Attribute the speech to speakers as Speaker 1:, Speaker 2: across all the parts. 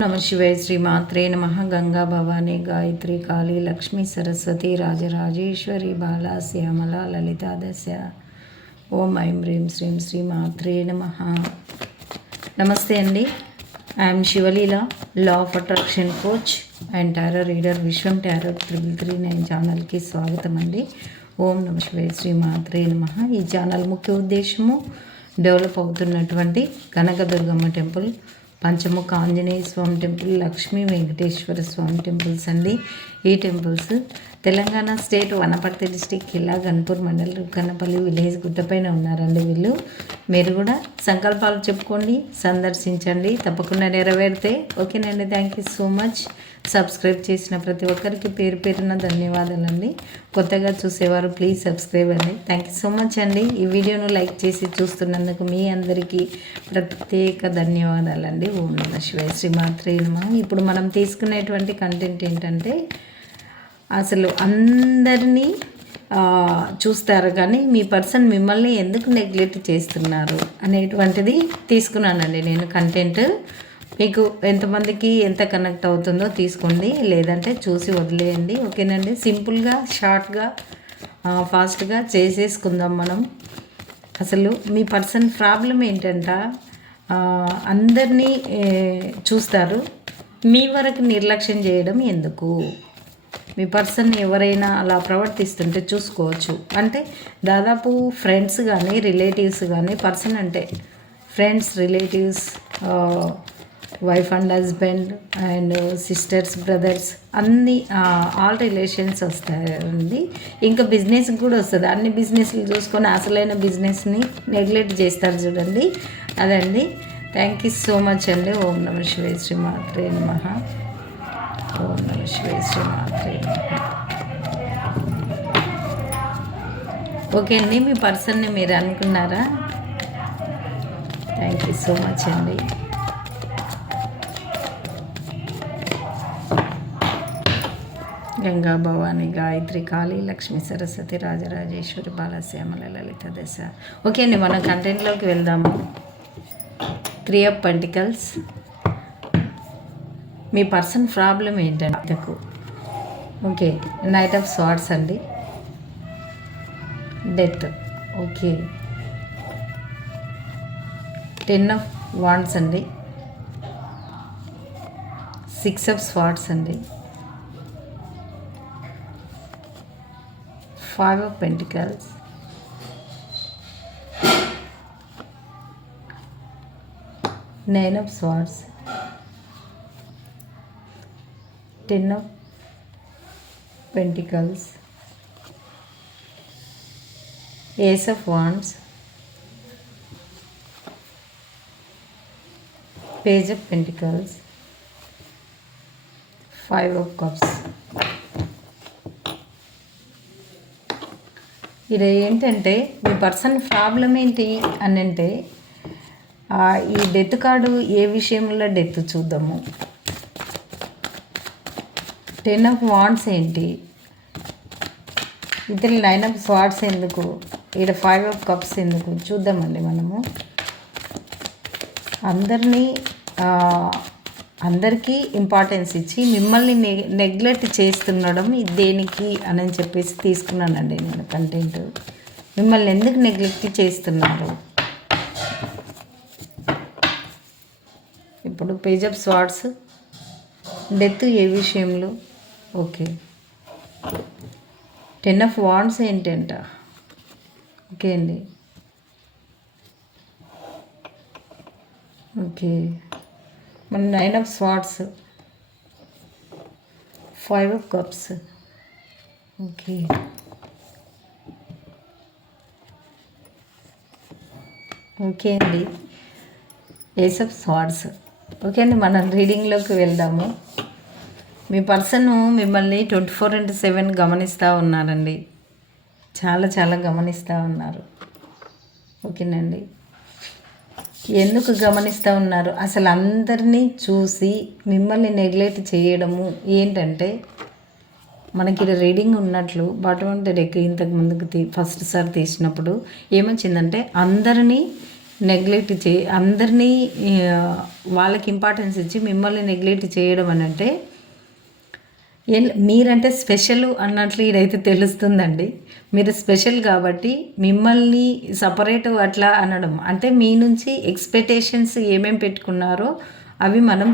Speaker 1: నమ శివాయ శ్రీ మాత్రే నమ. గంగా భవాని గాయత్రి కాళీ లక్ష్మీ సరస్వతి రాజరాజేశ్వరి బాలా శ్యామల లలితా దశ ఓం ఐం హ్రీం శ్రీం శ్రీ మాత్రే నమ. నమస్తే అండి. I'm Sivaleela law of attraction coach and tarot reader Viswam tarot triple three nine ఛానల్కి స్వాగతం అండి. ఓం నమ శివాయ శ్రీ మాత్రే నమ. ఈ ఛానల్ ముఖ్య ఉద్దేశము డెవలప్ అవుతున్నటువంటి Kanakadurgamma temple Panchamukha Anjaneya Swamy temple Lakshmi Venkateswara Swamy temples అండి. ఈ temples. Telangana state Wanaparthy district Killa Ghanpur mandal Kannapally village గుట్టపైన ఉన్నారండి వీళ్ళు. మీరు కూడా సంకల్పాలు చెప్పుకోండి సందర్శించండి తప్పకుండా నెరవేరితే. ఓకేనండి thank you so much subscribe చేసిన ప్రతి ఒక్కరికి పేరు పేరున ధన్యవాదాలండి. కొత్తగా చూసేవారు ప్లీజ్ సబ్స్క్రైబ్ అండి. థ్యాంక్ యూ సో మచ్ అండి. ఈ వీడియోను లైక్ చేసి చూస్తున్నందుకు మీ అందరికీ ప్రత్యేక ధన్యవాదాలండి. ఓం నమ శివాయ. శ్రీమాత్రే నమ. ఇప్పుడు మనం తీసుకునేటువంటి కంటెంట్ ఏంటంటే అసలు అందరినీ చూస్తారు. కానీ మీ పర్సన్ మిమ్మల్ని ఎందుకు నెగ్లెక్ట్ చేస్తున్నారు అనేటువంటిది తీసుకున్నానండి నేను కంటెంట్. మీకు ఎంతమందికి ఎంత కనెక్ట్ అవుతుందో తీసుకోండి లేదంటే చూసి వదిలేయండి. ఓకేనండి? సింపుల్గా షార్ట్గా ఫాస్ట్గా చేసేసుకుందాం మనం. అసలు మీ పర్సన్ ప్రాబ్లం ఏంటంట? అందరినీ చూస్తారు. మీ వరకు నిర్లక్ష్యం చేయడం ఎందుకు? మీ పర్సన్ ఎవరైనా అలా ప్రవర్తిస్తుంటే చూసుకోవచ్చు. అంటే దాదాపు ఫ్రెండ్స్ కానీ రిలేటివ్స్ కానీ పర్సన్ అంటే friends relatives wife and husband and sisters brothers అన్ని ఆల్ రిలేషన్స్ వస్తాయండి. ఇంకా బిజినెస్ కూడా వస్తుంది. అన్ని బిజినెస్లు చూసుకొని అసలైన బిజినెస్ని నెగ్లెక్ట్ చేస్తారు చూడండి. అదండి. థ్యాంక్ యూ సో మచ్ అండి. ఓం నమ శివే శ్రీ మాత్రే నమః. ఓకే అండి మీ పర్సన్ని మీరు అనుకున్నారా? థ్యాంక్ యూ సో మచ్ అండి. గంగా భవాని గాయత్రి కాళీ లక్ష్మీ సరస్వతి రాజరాజేశ్వరి బాలశ్యామల లలిత దశ. ఓకే అండి మనం కంటెంట్లోకి వెళ్దాము. Three of pentacles. Me person problem ఏంటంటే ఓకే నైట్ ఆఫ్ స్వార్డ్స్ అండి. Death. Okay. Ten of wands అండి. సిక్స్ ఆఫ్ స్వార్డ్స్ అండి. Five of pentacles. Nine of swords. Ten of pentacles ace of wands page of pentacles five of cups ఇది ఏంటంటే మీ person problem ఏంటి అని అంటే ఆ, ఈ డెత్ కార్డు ఏ విషయంలో డెత్ చూద్దాము. టెన్ ఆఫ్ వాండ్స్ ఏంటి? ఇతర నైన్ ఆఫ్ స్వార్డ్స్ ఎందుకు? ఇక్కడ ఫైవ్ ఆఫ్ కప్స్ ఎందుకు? చూద్దామండి మనము. అందరినీ అందరికీ ఇంపార్టెన్స్ ఇచ్చి మిమ్మల్ని నె నెగ్లెక్ట్ చేస్తుండడం ఇది దేనికి అని చెప్పేసి తీసుకున్నానండి నేను కంటెంట్. మిమ్మల్ని ఎందుకు నెగ్లెక్ట్ చేస్తున్నారు? ఇప్పుడు పేజ్ ఆఫ్ స్వార్డ్స్ డెత్ ఏ విషయంలో? ఓకే. టెన్ ఆఫ్ వాండ్స్ ఏంటంట? ఓకే అండి. ఓకే. మన nine of swords five of cups okay. Okay అండి. ఏస్ ఆఫ్ స్వాట్స్ ఓకే అండి మనం రీడింగ్లోకి వెళ్దాము. మీ పర్సన్ మిమ్మల్ని ట్వంటీ ఫోర్ ఇంటూ సెవెన్ గమనిస్తూ ఉన్నారండి. చాలా చాలా గమనిస్తూ ఉన్నారు. ఓకేనండి. ఎందుకు గమనిస్తూ ఉన్నారు? అసలు అందరినీ చూసి మిమ్మల్ని నెగ్లెక్ట్ చేయడము ఏంటంటే మనకి రీడింగ్ ఉన్నట్లు బాటమ్ ఆఫ్ ద డెక్ ఇంతకు ముందుకు తీ ఫస్ట్ సారి తీసినప్పుడు ఏమొచ్చిందంటే అందరినీ నెగ్లెక్ట్ చే అందరినీ వాళ్ళకి ఇంపార్టెన్స్ ఇచ్చి మిమ్మల్ని నెగ్లెక్ట్ చేయడం అని అంటే మీరంటే స్పెషల్ అన్నట్లు ఇదైతే తెలుస్తుందండి. మీరు స్పెషల్ కాబట్టి మిమ్మల్ని సపరేట్ అట్లా అనడం అంటే మీ నుంచి ఎక్స్పెక్టేషన్స్ ఏమేమి పెట్టుకున్నారో అవి మనం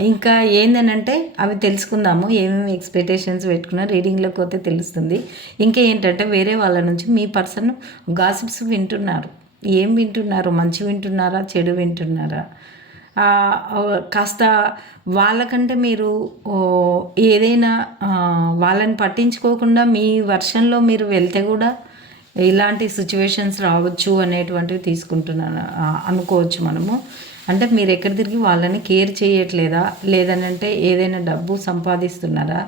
Speaker 1: ఇంకా ఏందనంటే అవి తెలుసుకుందాము ఏమేమి ఎక్స్పెక్టేషన్స్ పెట్టుకున్నా రీడింగ్లోకి పోతే తెలుస్తుంది. ఇంకా ఏంటంటే వేరే వాళ్ళ నుంచి మీ పర్సన్ గాసిప్స్ వింటున్నారు. ఏం వింటున్నారు? మంచి వింటున్నారా? చెడు వింటున్నారా? కాస్త వాళ్ళకంటే మీరు ఏదైనా వాళ్ళని పట్టించుకోకుండా మీ వర్షన్లో మీరు వెళ్తే కూడా ఇలాంటి సిచ్యువేషన్స్ రావచ్చు అనేటువంటివి తీసుకుంటున్నాను అనుకోవచ్చు మనము. అంటే మీరు ఎక్కడ తిరిగి వాళ్ళని కేర్ చేయట్లేదా? లేదనంటే ఏదైనా డబ్బు సంపాదిస్తున్నారా?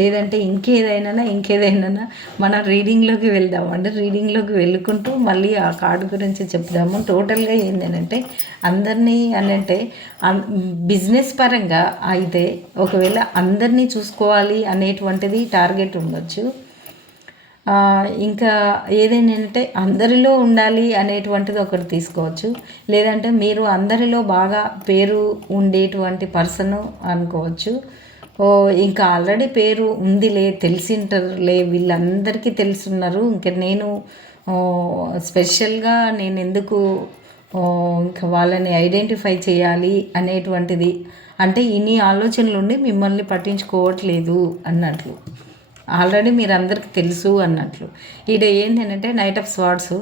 Speaker 1: లేదంటే ఇంకేదైనా ఇంకేదైనా మన రీడింగ్లోకి వెళ్దాం. అంటే రీడింగ్లోకి వెళ్ళుకుంటూ మళ్ళీ ఆ కార్డు గురించి చెప్దాము. టోటల్గా ఏంటంటే అందరినీ అని అంటే బిజినెస్ పరంగా అయితే ఒకవేళ అందరినీ చూసుకోవాలి అనేటువంటిది టార్గెట్ ఉండొచ్చు. ఇంకా ఏదైనా అంటే అందరిలో ఉండాలి అనేటువంటిది ఒకటి తీసుకోవచ్చు. లేదంటే మీరు అందరిలో బాగా పేరు ఉండేటువంటి పర్సన్ అనుకోవచ్చు. ఓ ఇంకా ఆల్రెడీ పేరు ఉందిలే తెలిసింటారులే వీళ్ళందరికీ తెలుసున్నారు. ఇంకా నేను స్పెషల్గా నేను ఎందుకు ఇంకా వాళ్ళని ఐడెంటిఫై చేయాలి అనేటువంటిది. అంటే ఇన్ని ఆలోచనలు ఉండి మిమ్మల్ని పట్టించుకోవట్లేదు అన్నట్లు. ఆల్రెడీ మీరందరికీ తెలుసు అన్నట్లు. ఈడ ఏంటంటే నైట్ ఆఫ్ స్వార్డ్స్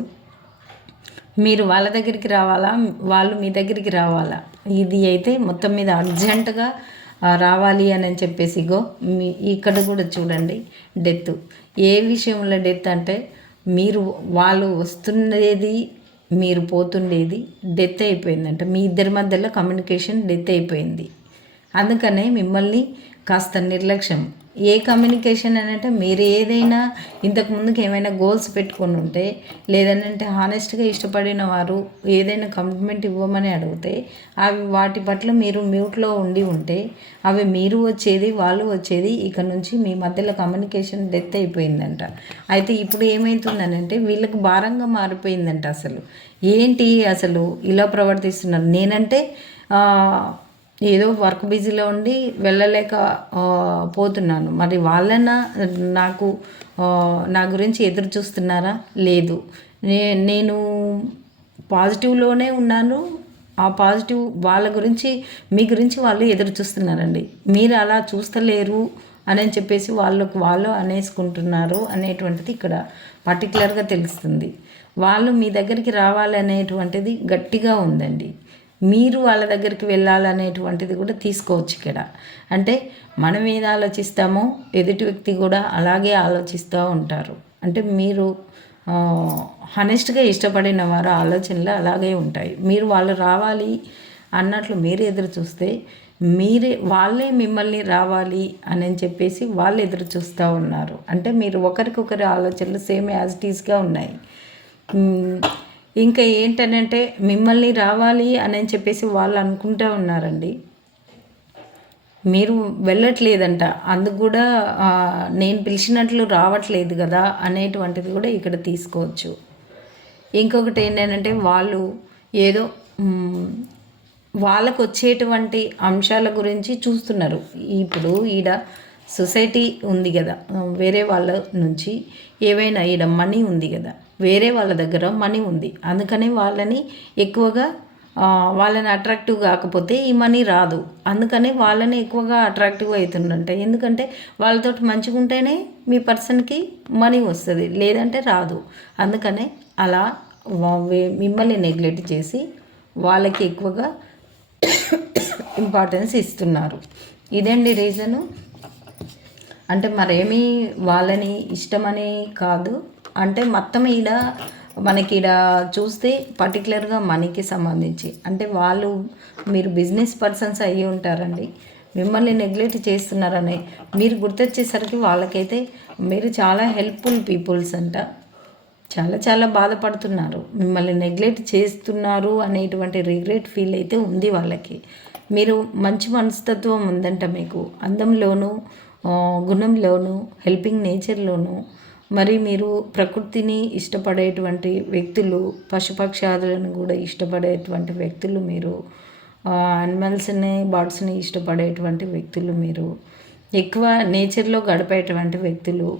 Speaker 1: మీరు వాళ్ళ దగ్గరికి రావాలా? వాళ్ళు మీ దగ్గరికి రావాలా? ఇది అయితే మొత్తం మీద అర్జెంటుగా రావాలి అని చెప్పేసి గో మీ ఇక్కడ కూడా చూడండి డెత్ ఏ విషయంలో డెత్ అంటే మీరు వాళ్ళు వస్తుండేది మీరు పోతుండేది డెత్ అయిపోయిందంట. మీ ఇద్దరి మధ్యలో కమ్యూనికేషన్ డెత్ అయిపోయింది. అందుకనే మిమ్మల్ని కాస్త నిర్లక్ష్యం. ఏ కమ్యూనికేషన్ అని అంటే మీరు ఏదైనా ఇంతకు ముందుకు ఏమైనా గోల్స్ పెట్టుకొని ఉంటే లేదనంటే హానెస్ట్గా ఇష్టపడిన వారు ఏదైనా కమిట్మెంట్ ఇవ్వమని అడిగితే అవి వాటి పట్ల మీరు మ్యూట్లో ఉండి ఉంటే అవి మీరు వచ్చేది వాళ్ళు వచ్చేది ఇక నుంచి మీ మధ్యలో కమ్యూనికేషన్ డెత్ అయిపోయిందంట. అయితే ఇప్పుడు ఏమవుతుందనంటే వీళ్ళకి భారంగా మారిపోయిందంట అసలు. ఏంటి అసలు ఇలా ప్రవర్తిస్తున్నారు? నేనంటే ఏదో వర్క్ బిజీలో ఉండి వెళ్ళలేక పోతున్నాను. మరి వాళ్ళన నాకు నా గురించి ఎదురు చూస్తున్నారా? లేదు. నే నేను పాజిటివ్లోనే ఉన్నాను. ఆ పాజిటివ్ వాళ్ళ గురించి మీ గురించి వాళ్ళు ఎదురు చూస్తున్నారండి. మీరు అలా చూస్తలేరు అని చెప్పేసి వాళ్ళకు వాళ్ళు అనేసుకుంటున్నారు అనేటువంటిది ఇక్కడ పర్టికులర్గా తెలుస్తుంది. వాళ్ళు మీ దగ్గరికి రావాలనేటువంటిది గట్టిగా ఉందండి. మీరు వాళ్ళ దగ్గరికి వెళ్ళాలనేటువంటిది కూడా తీసుకోవచ్చు ఇక్కడ. అంటే మనం ఏది ఆలోచిస్తామో ఎదుటి వ్యక్తి కూడా అలాగే ఆలోచిస్తూ ఉంటారు. అంటే మీరు హనెస్ట్గా ఇష్టపడిన వారు ఆలోచనలు అలాగే ఉంటాయి. మీరు వాళ్ళు రావాలి అన్నట్లు మీరు ఎదురు చూస్తే మీరే వాళ్ళే మిమ్మల్ని రావాలి అని చెప్పేసి వాళ్ళు ఎదురు చూస్తూ ఉన్నారు. అంటే మీరు ఒకరికొకరి ఆలోచనలు సేమ్ యాజ్ ఇట్ ఈస్గా ఉన్నాయి. ఇంకా ఏంటనంటే మిమ్మల్ని రావాలి అని చెప్పేసి వాళ్ళు అనుకుంటూ ఉన్నారండి. మీరు వెళ్ళట్లేదంట. అందుకు కూడా నేను పిలిచినట్లు రావట్లేదు కదా అనేటువంటిది కూడా ఇక్కడ తీసుకోవచ్చు. ఇంకొకటి ఏంటంటే వాళ్ళు ఏదో వాళ్ళకు వచ్చేటువంటి అంశాల గురించి చూస్తున్నారు. ఇప్పుడు ఈడ సొసైటీ ఉంది కదా వేరే వాళ్ళ నుంచి ఏవైనా ఈడ మనీ ఉంది కదా వేరే వాళ్ళ దగ్గర మనీ ఉంది. అందుకని వాళ్ళని ఎక్కువగా వాళ్ళని అట్రాక్టివ్ కాకపోతే ఈ మనీ రాదు. అందుకని వాళ్ళని ఎక్కువగా అట్రాక్టివ్ అవుతుందంట. ఎందుకంటే వాళ్ళతో మంచిగా ఉంటేనే మీ పర్సన్కి మనీ వస్తుంది లేదంటే రాదు. అందుకనే అలా మిమ్మల్ని నెగ్లెక్ట్ చేసి వాళ్ళకి ఎక్కువగా ఇంపార్టెన్స్ ఇస్తున్నారు. ఇదండి రీజను అంటే మరేమీ వాళ్ళని ఇష్టమని కాదు. అంటే మొత్తం ఈడ మనకి ఈడ చూస్తే పర్టికులర్గా మనీకి సంబంధించి. అంటే వాళ్ళు మీరు బిజినెస్ పర్సన్స్ అయ్యి ఉంటారండి. మిమ్మల్ని నెగ్లెక్ట్ చేస్తున్నారని మీరు గుర్తొచ్చేసరికి వాళ్ళకైతే మీరు చాలా హెల్ప్ఫుల్ పీపుల్స్ అంట. చాలా చాలా బాధపడుతున్నారు. మిమ్మల్ని నెగ్లెక్ట్ చేస్తున్నారు అనేటువంటి రిగ్రెట్ ఫీల్ అయితే ఉంది వాళ్ళకి. మీరు మంచి మనస్తత్వం ఉందంట మీకు. అందంలోనూ గుణంలోనూ హెల్పింగ్ నేచర్లోనూ మరి మీరు ప్రకృతిని ఇష్టపడేటువంటి వ్యక్తులు పశుపక్షాదులను కూడా ఇష్టపడేటువంటి వ్యక్తులు మీరు అనిమల్స్ని బర్డ్స్ని ఇష్టపడేటువంటి వ్యక్తులు మీరు ఎక్కువ నేచర్లో గడిపేటువంటి వ్యక్తులు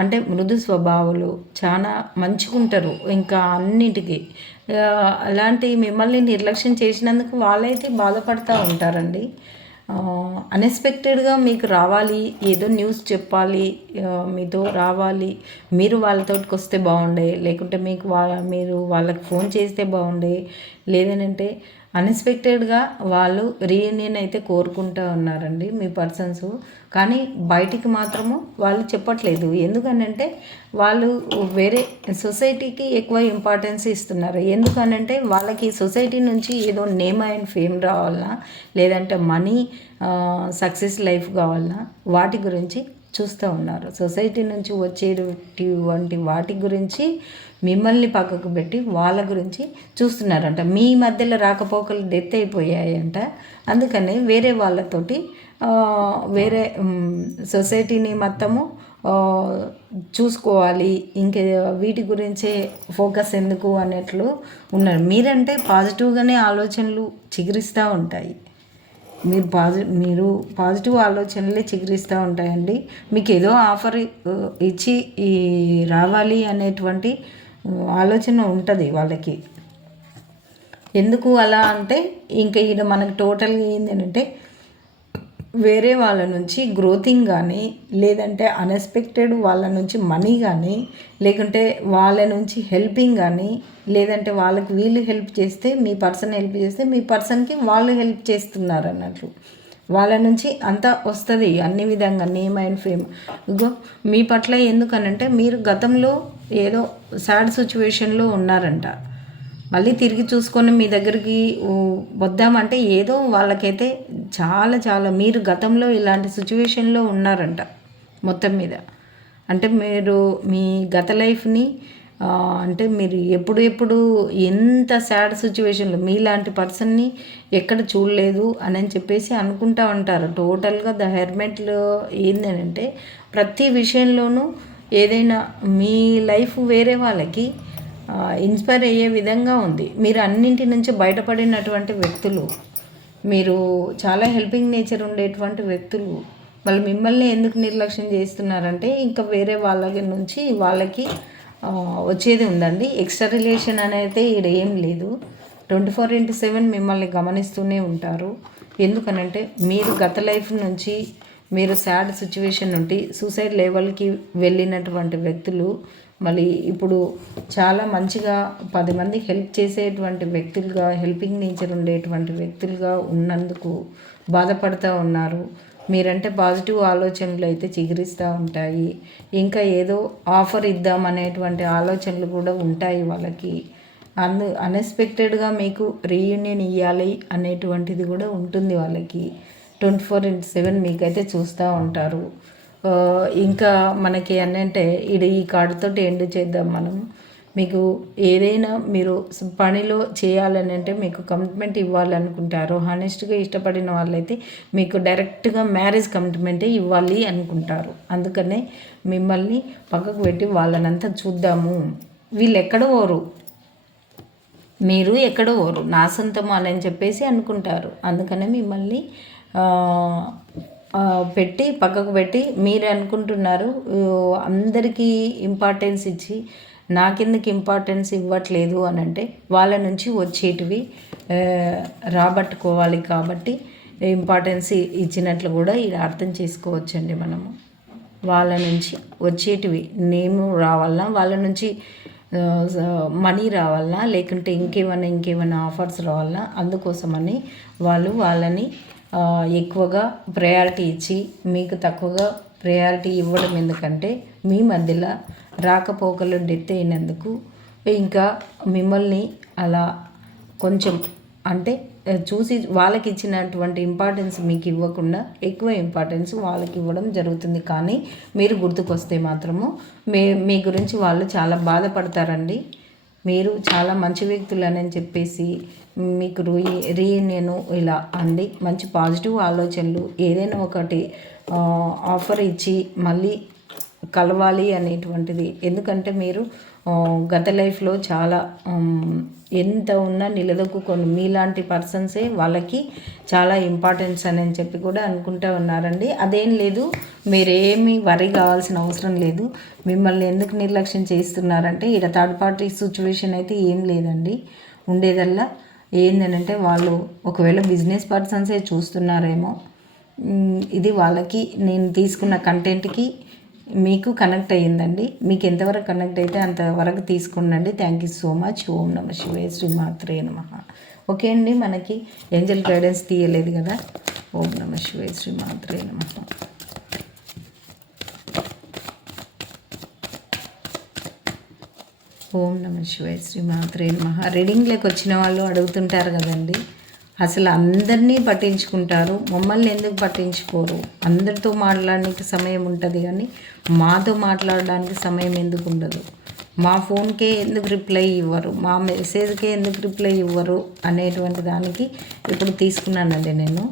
Speaker 1: అంటే మృదు స్వభావాలు చాలా మంచుకుంటారు ఇంకా అన్నిటికీ. అలాంటి మిమ్మల్ని నిర్లక్ష్యం చేసినందుకు వాళ్ళైతే బాధపడుతూ ఉంటారండి. అన్ఎక్స్పెక్టెడ్గా మీకు రావాలి ఏదో న్యూస్ చెప్పాలి మీతో రావాలి మీరు వాళ్ళతోటికి వస్తే బాగుండే లేకుంటే మీకు వాళ్ళ మీరు వాళ్ళకి ఫోన్ చేస్తే బాగుండే లేదనంటే అన్ఎక్స్పెక్టెడ్గా వాళ్ళు రీయూనియన్ అయితే కోరుకుంటూ ఉన్నారండి మీ పర్సన్స్. కానీ బయటికి మాత్రము వాళ్ళు చెప్పట్లేదు. ఎందుకనంటే వాళ్ళు వేరే సొసైటీకి ఎక్కువ ఇంపార్టెన్స్ ఇస్తున్నారు. ఎందుకనంటే వాళ్ళకి సొసైటీ నుంచి ఏదో నేమ్ అండ్ ఫేమ్ రావాలన్నా లేదంటే మనీ సక్సెస్ లైఫ్ కావాలన్నా వాటి గురించి చూస్తూ ఉన్నారు. సొసైటీ నుంచి వచ్చేటువంటి వాటి గురించి మిమ్మల్ని పక్కకు పెట్టి వాళ్ళ గురించి చూస్తున్నారంట. మీ మధ్యలో రాకపోకలు డెత్ అయిపోయాయంట అందుకని వేరే వాళ్ళతోటి వేరే సొసైటీని మొత్తము చూసుకోవాలి. ఇంకే వీటి గురించే ఫోకస్ ఎందుకు అన్నట్లు ఉన్నారు. మీరంటే పాజిటివ్గానే ఆలోచనలు చిగురిస్తూ ఉంటాయి. మీరు పాజి మీరు పాజిటివ్ ఆలోచనలే చిగురిస్తూ ఉంటాయండి. మీకు ఏదో ఆఫర్ ఇచ్చి ఈ రావాలి అనేటువంటి ఆలోచన ఉంటుంది వాళ్ళకి. ఎందుకు అలా అంటే ఇంకా ఈడ మనకు టోటల్గా ఏంటంటే వేరే వాళ్ళ నుంచి గ్రోతింగ్ కానీ లేదంటే అన్ఎక్స్పెక్టెడ్ వాళ్ళ నుంచి మనీ కానీ లేకుంటే వాళ్ళ నుంచి హెల్పింగ్ కానీ లేదంటే వాళ్ళకి వీళ్ళు హెల్ప్ చేస్తే మీ పర్సన్ హెల్ప్ చేస్తే మీ పర్సన్కి వాళ్ళు హెల్ప్ చేస్తున్నారు అన్నట్లు. వాళ్ళ నుంచి అంతా వస్తుంది అన్ని విధంగా నేమ్ అండ్ ఫేమ్. ఇగో మీ పట్ల ఎందుకనంటే మీరు గతంలో ఏదో సాడ్ సిచ్యువేషన్లో ఉన్నారంట. మళ్ళీ తిరిగి చూసుకొని మీ దగ్గరికి వద్దామంటే ఏదో వాళ్ళకైతే చాలా చాలా. మీరు గతంలో ఇలాంటి సిచ్యువేషన్లో ఉన్నారంట మొత్తం మీద. అంటే మీరు మీ గత లైఫ్ని అంటే మీరు ఎప్పుడు ఎప్పుడు ఎంత సాడ్ సిచ్యువేషన్లో మీలాంటి పర్సన్ని ఎక్కడ చూడలేదు అని చెప్పేసి అనుకుంటా ఉంటారు. టోటల్గా ద హెర్మెట్లో ఏంటంటే ప్రతి విషయంలోనూ ఏదైనా మీ లైఫ్ వేరే వాళ్ళకి ఇన్స్పైర్ అయ్యే విధంగా ఉంది. మీరు అన్నింటి నుంచి బయటపడినటువంటి వ్యక్తులు మీరు చాలా హెల్పింగ్ నేచర్ ఉండేటువంటి వ్యక్తులు. వాళ్ళు మిమ్మల్ని ఎందుకు నిర్లక్ష్యం చేస్తున్నారంటే ఇంకా వేరే వాళ్ళ నుంచి వాళ్ళకి వచ్చేది ఉందండి. ఎక్స్ట్రా రిలేషన్ అనేది ఇక్కడ ఏం లేదు. ట్వంటీ ఫోర్ ఇంటూ సెవెన్ మిమ్మల్ని గమనిస్తూనే ఉంటారు. ఎందుకనంటే మీరు గత లైఫ్ నుంచి మీరు సాడ్ సిచ్యువేషన్ నుండి సూసైడ్ లెవెల్కి వెళ్ళినటువంటి వ్యక్తులు మళ్ళీ ఇప్పుడు చాలా మంచిగా పది మందికి హెల్ప్ చేసేటువంటి వ్యక్తులుగా హెల్పింగ్ నేచర్ ఉండేటువంటి వ్యక్తులుగా ఉన్నందుకు బాధపడుతూ ఉన్నారు. మీరంటే పాజిటివ్ ఆలోచనలు అయితే చిగురిస్తూ ఉంటాయి. ఇంకా ఏదో ఆఫర్ ఇద్దాం అనేటువంటి ఆలోచనలు కూడా ఉంటాయి వాళ్ళకి. అందు అన్ఎక్స్పెక్టెడ్గా మీకు రీయూనియన్ ఇవ్వాలి అనేటువంటిది కూడా ఉంటుంది వాళ్ళకి. ట్వంటీ ఫోర్ ఇంటూ సెవెన్ మీకైతే చూస్తూ ఉంటారు. ఇంకా మనకి ఏంటంటే ఇది ఈ కార్డుతో ఎండ్ చేద్దాం మనం. మీకు ఏదైనా మీరు పనిలో చేయాలని అంటే మీకు కమిట్మెంట్ ఇవ్వాలనుకుంటారు. హానెస్ట్గా ఇష్టపడిన వాళ్ళైతే మీకు డైరెక్ట్గా మ్యారేజ్ కమిట్మెంటే ఇవ్వాలి అనుకుంటారు. అందుకనే మిమ్మల్ని పక్కకు పెట్టి వాళ్ళనంతా చూద్దాము. వీళ్ళు ఎక్కడ ఓరు. మీరు ఎక్కడ ఓరు. నా సొంతము అని చెప్పేసి అనుకుంటారు. అందుకనే మిమ్మల్ని పెట్టి పక్కకు పెట్టి మీరు అనుకుంటున్నారు. అందరికీ ఇంపార్టెన్స్ ఇచ్చి నాకెందుకు ఇంపార్టెన్స్ ఇవ్వట్లేదు అని అంటే వాళ్ళ నుంచి వచ్చేటివి రాబట్టుకోవాలి కాబట్టి ఇంపార్టెన్స్ ఇచ్చినట్లు కూడా ఇది అర్థం చేసుకోవచ్చండి మనము. వాళ్ళ నుంచి వచ్చేటివి నేము రావాలన్నా వాళ్ళ నుంచి మనీ రావాలన్నా లేకుంటే ఇంకేమైనా ఇంకేమైనా ఆఫర్స్ రావాలన్నా అందుకోసమని వాళ్ళు వాళ్ళని ఎక్కువగా ప్రయారిటీ ఇచ్చి మీకు తక్కువగా ప్రయారిటీ ఇవ్వడం ఎందుకంటే మీ మధ్యలో రాకపోకలు డెత్ అయినందుకు ఇంకా మిమ్మల్ని అలా కొంచెం అంటే చూసి వాళ్ళకి ఇచ్చినటువంటి ఇంపార్టెన్స్ మీకు ఇవ్వకుండా ఎక్కువ ఇంపార్టెన్స్ వాళ్ళకి ఇవ్వడం జరుగుతుంది. కానీ మీరు గుర్తుకొస్తే మాత్రము మీ మీ గురించి వాళ్ళు చాలా బాధపడతారండి. మీరు చాలా మంచి వ్యక్తులని చెప్పేసి మీకు రీ రీ నేను ఇలా అండి మంచి పాజిటివ్ ఆలోచనలు ఏదైనా ఒకటి ఆఫర్ ఇచ్చి మళ్ళీ కలవాలి అనేటువంటిది. ఎందుకంటే మీరు గత లైఫ్లో చాలా ఎంత ఉన్నా నిలదొక్కుకొని మీలాంటి పర్సన్సే వాళ్ళకి చాలా ఇంపార్టెన్స్ అని చెప్పి కూడా అనుకుంటూ ఉన్నారండి. అదేం లేదు మీరేమీ వరి కావాల్సిన అవసరం లేదు. మిమ్మల్ని ఎందుకు నిర్లక్ష్యం చేస్తున్నారంటే ఇక్కడ థర్డ్ పార్టీ సిచ్యువేషన్ అయితే ఏం లేదండి. ఉండేదల్లా ఏందనంటే వాళ్ళు ఒకవేళ బిజినెస్ పర్సన్సే చూస్తున్నారేమో ఇది వాళ్ళకి నేను తీసుకున్న కంటెంట్కి మీకు కనెక్ట్ అయ్యిందండి. మీకు ఎంతవరకు కనెక్ట్ అయితే అంతవరకు తీసుకుండండి thank you so much Om నమ శివే శ్రీమాత్రే నమ. ఓకే అండి మనకి ఏంజల్ గైడెన్స్ తీయలేదు కదా? ఓం నమ శివే శ్రీమాత్రే నమ. ఓం నమ శివాయ శ్రీమాత్రే నమ. రీడింగ్లోకి వచ్చిన వాళ్ళు అడుగుతుంటారు కదండి అసలు అందరినీ పట్టించుకుంటారు మమ్మల్ని ఎందుకు పట్టించుకోరు? అందరితో మాట్లాడడానికి సమయం ఉంటుంది కానీ మాతో మాట్లాడడానికి సమయం ఎందుకు ఉండదు? మా ఫోన్కే ఎందుకు రిప్లై ఇవ్వరు? మా మెసేజ్కే ఎందుకు రిప్లై ఇవ్వరు? అనేటువంటి దానికి ఇప్పుడు తీసుకున్నానండి నేను.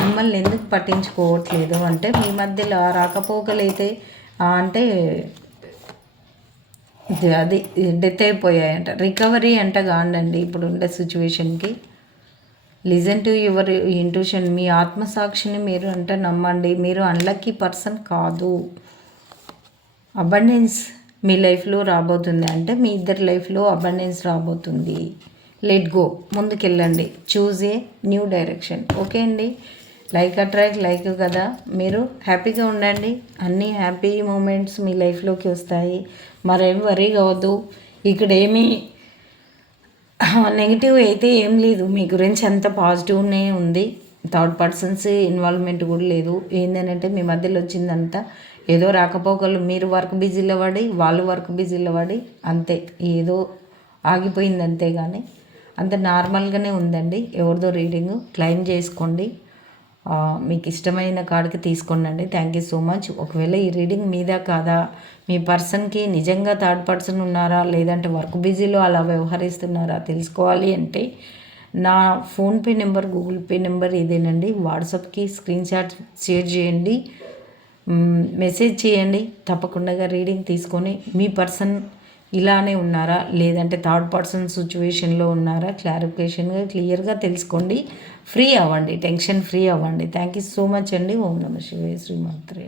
Speaker 1: మిమ్మల్ని ఎందుకు పట్టించుకోవట్లేదు? అంటే మీ మధ్యలో రాకపోకలైతే అంటే అది డెత్ అయిపోయాయంట. రికవరీ అంట కాండండి ఇప్పుడు ఉండే సిచ్యువేషన్కి లిజన్ టు యువర్ ఇంట్యూషన్ మీ ఆత్మసాక్షిని మీరు అంటే నమ్మండి. మీరు అన్లక్కీ పర్సన్ కాదు. అబండెన్స్ మీ లైఫ్లో రాబోతుంది. అంటే మీ ఇద్దరి లైఫ్లో అబండెన్స్ రాబోతుంది. Let go ముందుకెళ్ళండి. Choose a new direction okay అండి? లైక్ అట్రాక్ట్ లైక్ కదా. మీరు హ్యాపీగా ఉండండి. అన్ని హ్యాపీ మూమెంట్స్ మీ లైఫ్లోకి వస్తాయి. మరేం వరీ కావద్దు. ఇక్కడ ఏమీ నెగిటివ్ అయితే ఏం లేదు. మీ గురించి అంత పాజిటివ్నే ఉంది. థర్డ్ పర్సన్స్ ఇన్వాల్వ్మెంట్ కూడా లేదు. ఏంటంటే మీ మధ్యలో వచ్చిందంతా ఏదో రాకపోకలు. మీరు వర్క్ బిజీలో పడి వాళ్ళు వర్క్ బిజీలో పడి అంతే. ఏదో ఆగిపోయింది అంతే కానీ అంత నార్మల్గానే ఉందండి. ఎవరిదో రీడింగ్ క్లైమ్ చేసుకోండి. మీకు ఇష్టమైన కార్డుకి తీసుకోండి అండి థ్యాంక్ యూ సో మచ్ ఒకవేళ ఈ రీడింగ్ మీద కాదా? మీ పర్సన్కి నిజంగా థర్డ్ పర్సన్ ఉన్నారా? లేదంటే వర్క్ బిజీలో అలా వ్యవహరిస్తున్నారా? తెలుసుకోవాలి అంటే నా PhonePe number Google Pay number ఇదేనండి. వాట్సాప్కి స్క్రీన్ షాట్ షేర్ చేయండి. మెసేజ్ చేయండి. తప్పకుండా రీడింగ్ తీసుకొని మీ పర్సన్ ఇలానే ఉన్నారా? లేదంటే థర్డ్ పర్సన్ సిచ్యువేషన్లో ఉన్నారా? క్లారిఫికేషన్గా క్లియర్గా తెలుసుకోండి. ఫ్రీ అవ్వండి. టెన్షన్ ఫ్రీ అవ్వండి. థ్యాంక్ యూ సో మచ్ అండి. ఓం నమ శివాయ శ్రీమాత్రే